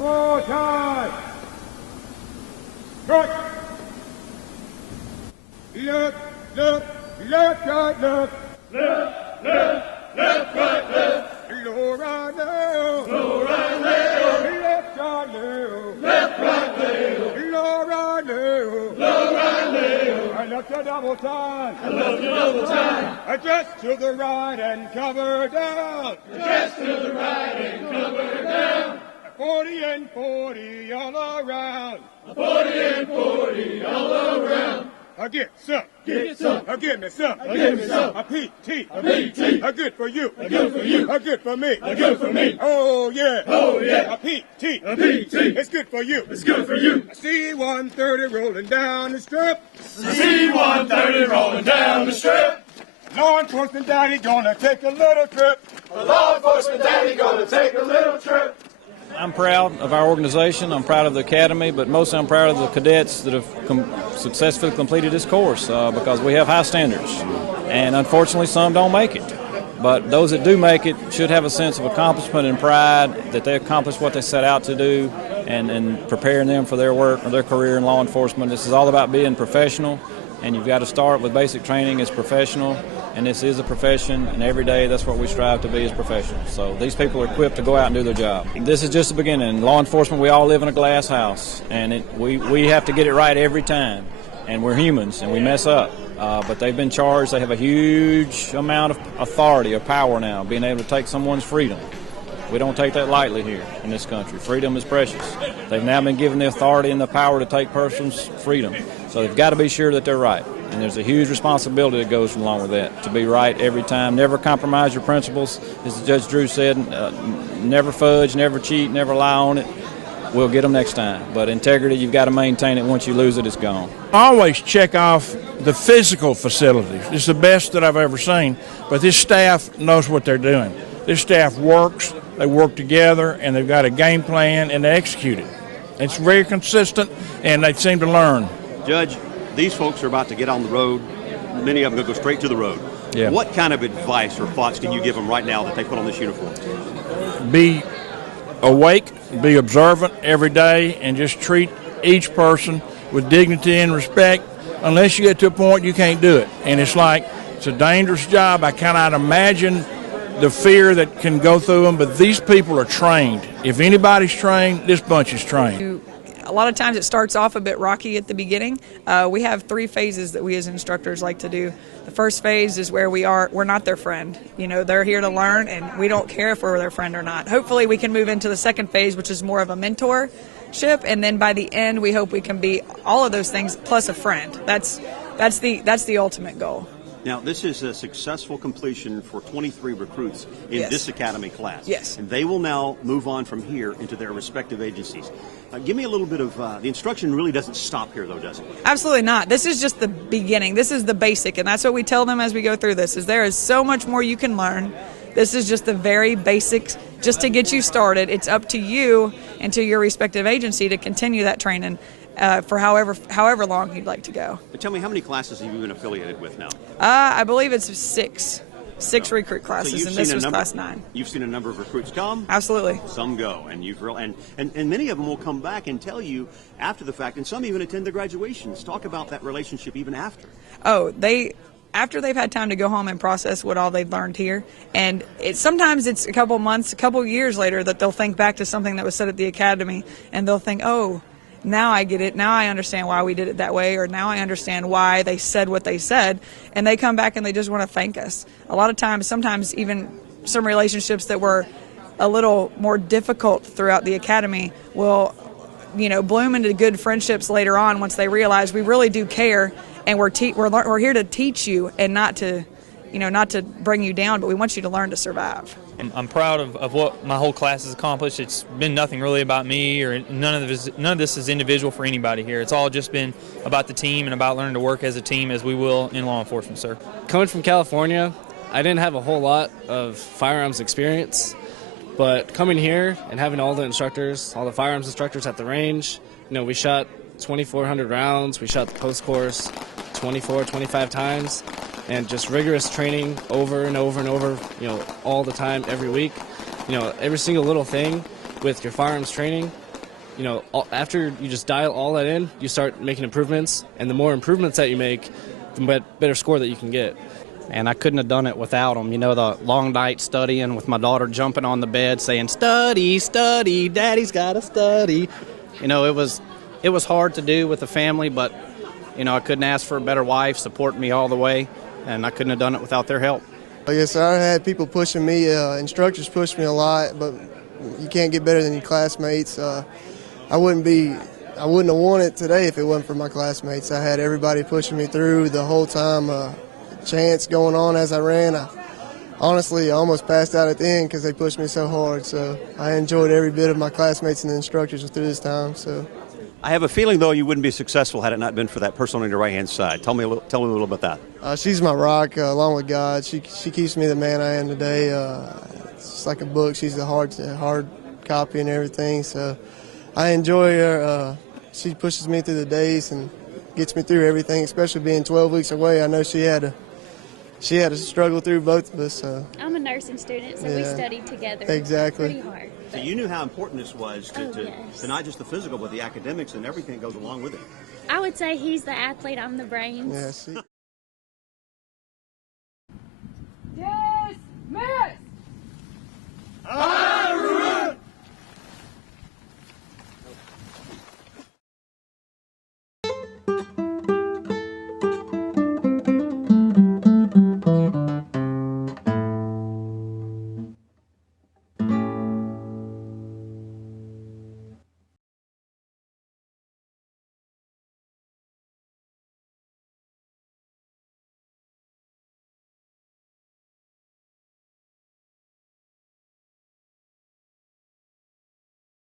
Double time. Right. Left, left, left, right, left. Left, left, left, right, left. Low right, left. Low right, left. Left, right, left. Left, right, left. Low right, left. Low right, left. I left a double time. I left a double time. Adjust to the right and cover down. Adjust to the right and cover down. 40 and 40 all around. 40 and 40 all around. I get some. Get some. I give me some. I give me some. A PT. A PT. A good for you. A good for you. A good for me. A good for me. Oh yeah. Oh yeah. A PT. A PT. It's good for you. It's good for you. I see 130 rolling down the strip. See 130 rolling down the strip. Law enforcement daddy gonna take a little trip. Law enforcement daddy gonna take a little trip. I'm proud of our organization. I'm proud of the academy, but mostly I'm proud of the cadets that have successfully completed this course because we have high standards. And unfortunately, some don't make it. But those that do make it should have a sense of accomplishment and pride that they accomplished what they set out to do and preparing them for their work or their career in law enforcement. This is all about being professional, and you've got to start with basic training as professional. And this is a profession, and every day that's what we strive to be as professionals. So these people are equipped to go out and do their job. This is just the beginning. In law enforcement, we all live in a glass house, and we have to get it right every time. And we're humans, and we mess up. But they've been charged. They have a huge amount of authority or power now, being able to take someone's freedom. We don't take that lightly here in this country. Freedom is precious. They've now been given the authority and the power to take person's freedom. So they've got to be sure that they're right. And there's a huge responsibility that goes along with that, to be right every time. Never compromise your principles. As Judge Drew said, never fudge, never cheat, never lie on it. We'll get them next time. But integrity, you've got to maintain it. Once you lose it, it's gone. I always check off the physical facilities. It's the best that I've ever seen. But this staff knows what they're doing. This staff works, they work together, and they've got a game plan, and they execute it. It's very consistent, and they seem to learn. Judge, these folks are about to get on the road. Many of them go straight to the road. Yeah. What kind of advice or thoughts can you give them right now that they put on this uniform? Be awake, be observant every day, and just treat each person with dignity and respect. Unless you get to a point you can't do it. And it's a dangerous job. I cannot imagine the fear that can go through them, but these people are trained. If anybody's trained, this bunch is trained. A lot of times it starts off a bit rocky at the beginning. We have 3 phases that we as instructors like to do. The first phase is where we're not their friend. You know, they're here to learn, and we don't care if we're their friend or not. Hopefully we can move into the second phase, which is more of a mentorship, and then by the end we hope we can be all of those things plus a friend. That's the ultimate goal. Now, this is a successful completion for 23 recruits in this academy class. Yes. And they will now move on from here into their respective agencies. Give me a little bit of, the instruction really doesn't stop here, though, does it? Absolutely not. This is just the beginning. This is the basic, and that's what we tell them as we go through this, is there is so much more you can learn. This is just the very basics, just to get you started. It's up to you and to your respective agency to continue that training for however long you'd like to go. But tell me, how many classes have you been affiliated with now? I believe it's 6 recruit classes, and this was class 9. You've seen a number of recruits come. Absolutely. Some go, and and many of them will come back and tell you after the fact, and some even attend the graduations. Talk about that relationship even after. Oh, after they've had time to go home and process what all they've learned here, and sometimes it's a couple months, a couple years later that they'll think back to something that was said at the academy, and they'll think, oh, now I get it. Now I understand why we did it that way, or now I understand why they said what they said. And they come back and they just want to thank us. A lot of times, sometimes even some relationships that were a little more difficult throughout the academy will, bloom into good friendships later on once they realize we really do care, and we're here to teach you and not to bring you down, but we want you to learn to survive. I'm proud of what my whole class has accomplished. It's been nothing really about me, or none of this is individual for anybody here. It's all just been about the team and about learning to work as a team as we will in law enforcement, sir. Coming from California, I didn't have a whole lot of firearms experience, but coming here and having all the instructors, all the firearms instructors at the range, we shot 2,400 rounds. We shot the post course 24, 25 times. And just rigorous training over and over and over, all the time, every week. Every single little thing with your firearms training after you just dial all that in, you start making improvements, and the more improvements that you make, the better score that you can get. And I couldn't have done it without them. The long night studying with my daughter jumping on the bed saying, "Study, study, Daddy's got to study." It was hard to do with the family, but, I couldn't ask for a better wife, supporting me all the way, and I couldn't have done it without their help. Yes, sir. I had people pushing me. Instructors pushed me a lot, but you can't get better than your classmates. I wouldn't have won it today if it wasn't for my classmates. I had everybody pushing me through the whole time. Chants going on as I ran. Honestly, I almost passed out at the end because they pushed me so hard. So I enjoyed every bit of my classmates and the instructors through this time. So I have a feeling, though, you wouldn't be successful had it not been for that person on your right-hand side. Tell me a little about that. She's my rock, along with God. She keeps me the man I am today. It's just like a book. She's a hard copy and everything. So I enjoy her. She pushes me through the days and gets me through everything, especially being 12 weeks away. I know she had to struggle through both of us. I'm a nursing student, so we studied together. Exactly. Pretty hard. So you knew how important this was to not just the physical, but the academics and everything that goes along with it. I would say he's the athlete, I'm the brains. Yes.